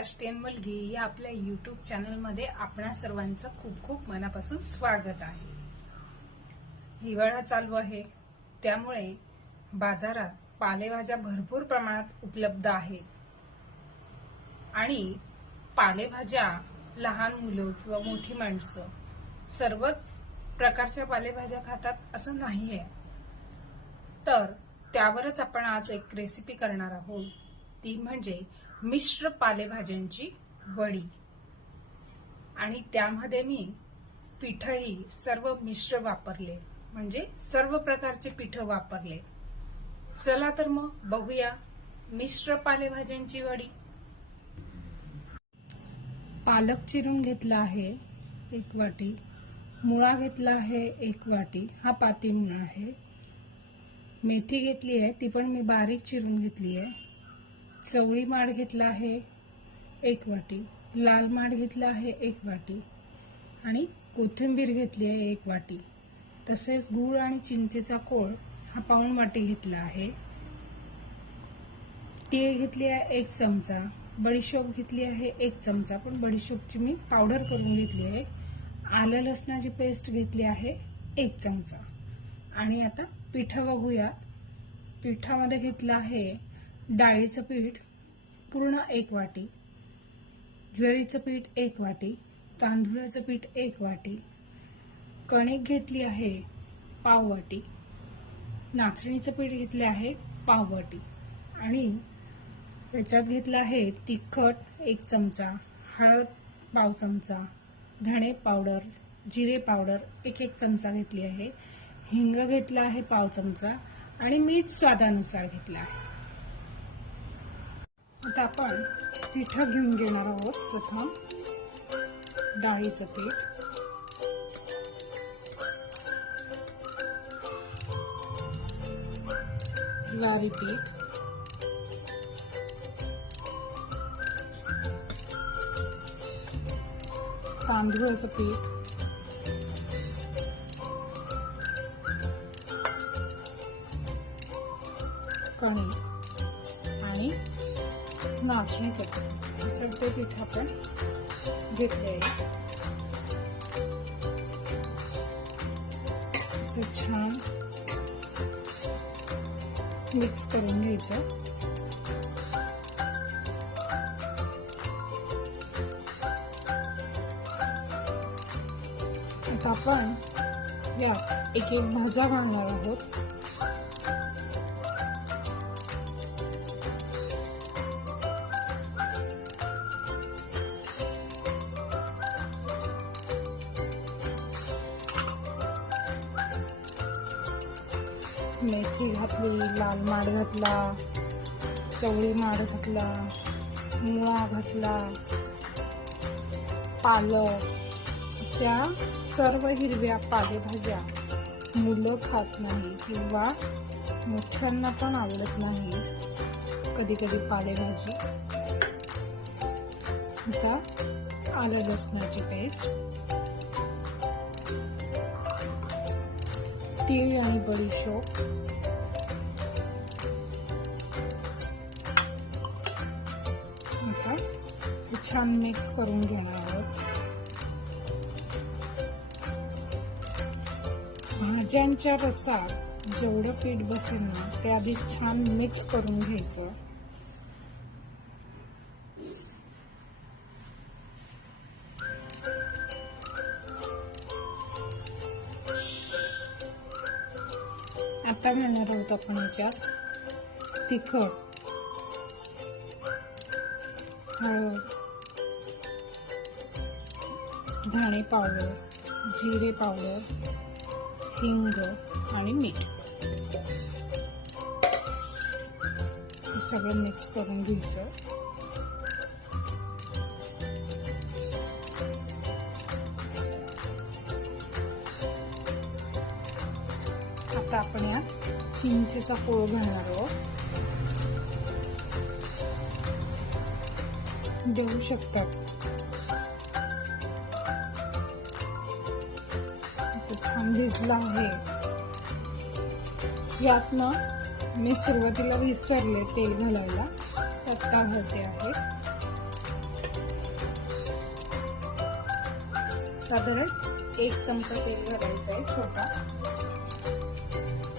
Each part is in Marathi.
महाराष्ट्रीयन मुलगी या आपल्या युट्यूब चॅनलमध्ये आपणा सर्वांचं खूप खूप मनापासून स्वागत आहे. हिवाळा चालू आहे. त्यामुळे बाजारात पालेभाज्या भरपूर प्रमाणात उपलब्ध आहेत. आणि पालेभाज्या लहान मुलं किंवा मोठी माणसं सर्वच प्रकारच्या पालेभाज्या खातात असं नाही आहे तर त्यावरच आपण आज एक रेसिपी करणार आहोत. ती म्हणजे मिश्र पालेभाज्यांची वडी. आणि त्यामध्ये मी पिठही सर्व मिश्र वापरले. म्हणजे सर्व प्रकारचे पीठ वापरले. चला तर मग बघूया मिश्र पालेभाज्यांची वडी. पालक चिरून घेतला आहे एक वाटी. मुळा घेतला आहे एक वाटी. हा पाती मुळा आहे. मेथी घेतली आहे ती पण मी बारीक चिरून घेतली आहे. चवळी माड घेतला आहे एक वाटी. लाल माड घेतला आहे एक वाटी. आणि कोथिंबीर घेतली आहे एक वाटी. तसेच गूळ आणि चिंचेचा कोळ हा पाऊण वाटी घेतला आहे. तीळ घेतली आहे एक चमचा. बडीशोप घेतली आहे एक चमचा. पण बडीशोपची मी पावडर करून घेतली आहे. आलं लसणाची पेस्ट घेतली आहे एक चमचा. आणि आता पिठं बघूया. पिठामध्ये घेतलं आहे डाळीचं पीठ पूर्ण एक वाटी ज्वारीचं पीठ एक वाटी तांदूळाचं पीठ एक वाटी कणिक घेतली आहे पाव वाटी नाचणीचं पीठ घेतले आहे पाव वाटी आणि याच्यात घेतलं आहे तिखट एक चमचा हळद पाव चमचा धणे पावडर जिरे पावडर एक एक चमचा घेतली आहे हिंग घेतला आहे पाव चमचा आणि मीठ स्वादानुसार घेतलं आहे. आता आपण पीठ घेऊन घेणार आहोत प्रथम. डाळीचं पीठ. ज्वारी पीठ. तांदूळाचं पीठ. कणिक. आणि नाचणी करतो हे सगळे पीठ आपण घेतले आहे असं छान मिक्स करून घ्यायचं. आता आपण या एक एक भाज्या घालणार आहोत. मेथी घातली लाल माड घातला चवळी माड घातला मुळा घातला पालक अशा सर्व हिरव्या पालेभाज्या मुलं खात नाही किंवा मोठ्यांना पण आवडत नाही कधी कधी पालेभाजी. आता आलं लसणाची पेस्ट तीळ आणि बडीशोप आता हे छान मिक्स करून घेणार आहोत. भाज्यांच्या रसात जेवढं पीठ बसेल ना ते आधी छान मिक्स करून घ्यायचं. आता घालणार आहोत आपण याच्यात तिखट. हळद. धणे पावडर जिरे पावडर हिंग आणि मीठ. हे सगळं मिक्स करून घ्यायचं. आपण या चिंचेचा पोळ घालणार आहोत. देऊ शकतात. छान भिजला आहे. यात ना मी सुरुवातीला विसरले तेल घालायला. तत्ता होते आहे साधारण एक चमचा तेल घालायचा आहे छोटा.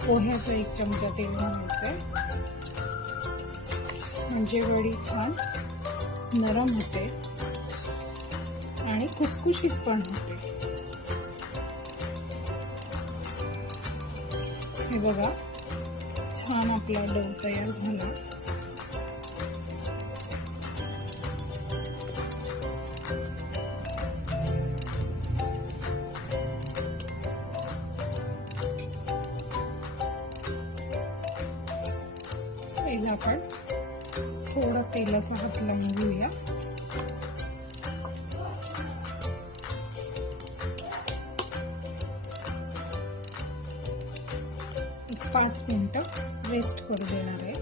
पोह्याचा एक चमचा तेल घालायचं आहे म्हणजे वडी छान नरम होते आणि खुसखुशीत पण होते. हे बघा छान आपला डव तयार झाला. पहिला आपण थोडा तेलाचा हात लावून घेऊया. पाच मिनिट रेस्ट करू देणार आहे.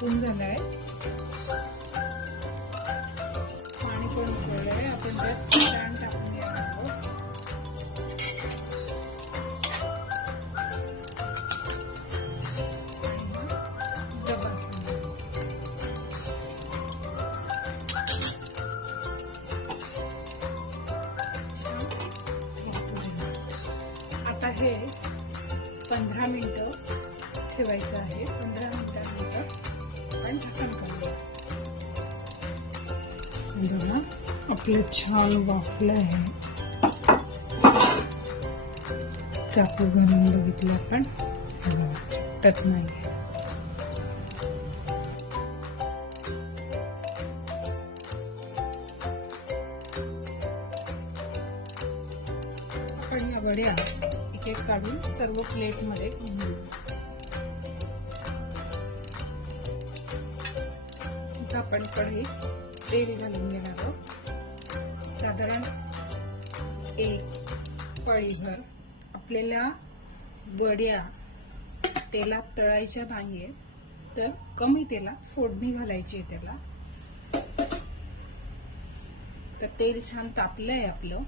छान झालं आहे पाणी पण उकळलं आहे आपण त्यात पॅन टाकून घ्या आता हे पंधरा मिनिटं ठेवायचं आहे. पंधरा आपण झाकण बघा आपलं छान वाफलं आहे चाकू घालून बघितलं आपण चिकटत नाही आपण या वड्या एक एक काढून सर्व प्लेटमध्ये घेऊ आपण कढईत तेल घालून घेणार आहोत. साधारण एक पळीभर आपल्याला वड्या तेलात तळायच्या नाहीये तर कमी तेलात फोडणी घालायची आहे त्याला. तर तेल छान तापलंय आपलं.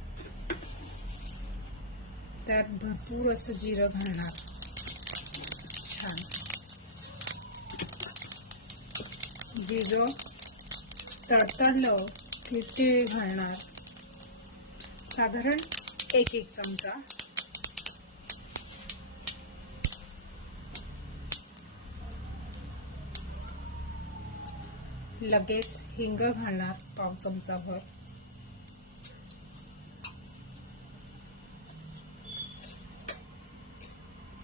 त्यात भरपूर असं जिरं घालणार. छान. जिरं तडतडलं की तीळ घालणार. साधारण एक एक चमचा. लगेच हिंग घालणार पाव चमचा भर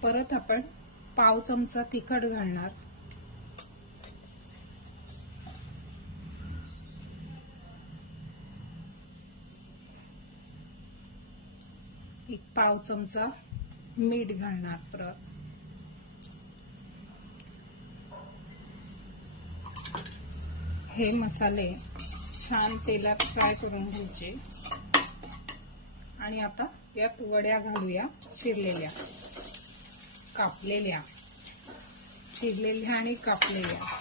परत आपण पाव चमचा तिखट घालणार एक पाव चमचा मीठ घालणार परत. हे मसाले छान तेलात फ्राय करून घ्यायचे. आणि आता यात वड्या घालूया चिरलेल्या. कापलेल्या. चिरलेल्या आणि कापलेल्या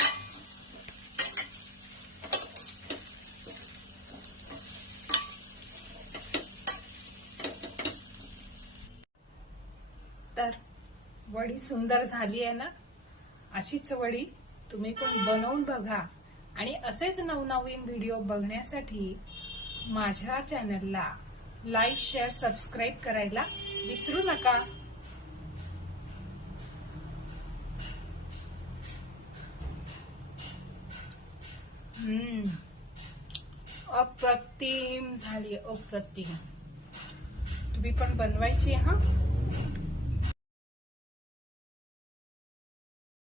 तर वडी सुंदर झाली आहे ना अशीच वडी तुम्ही पण बनवून बघा. आणि असेच नवनवीन व्हिडिओ बघण्यासाठी माझ्या चॅनलला लाईक शेअर सबस्क्राईब करायला विसरू नका. हम्म. अप्रतिम झाली अप्रतिम. तुम्ही पण बनवायची हा?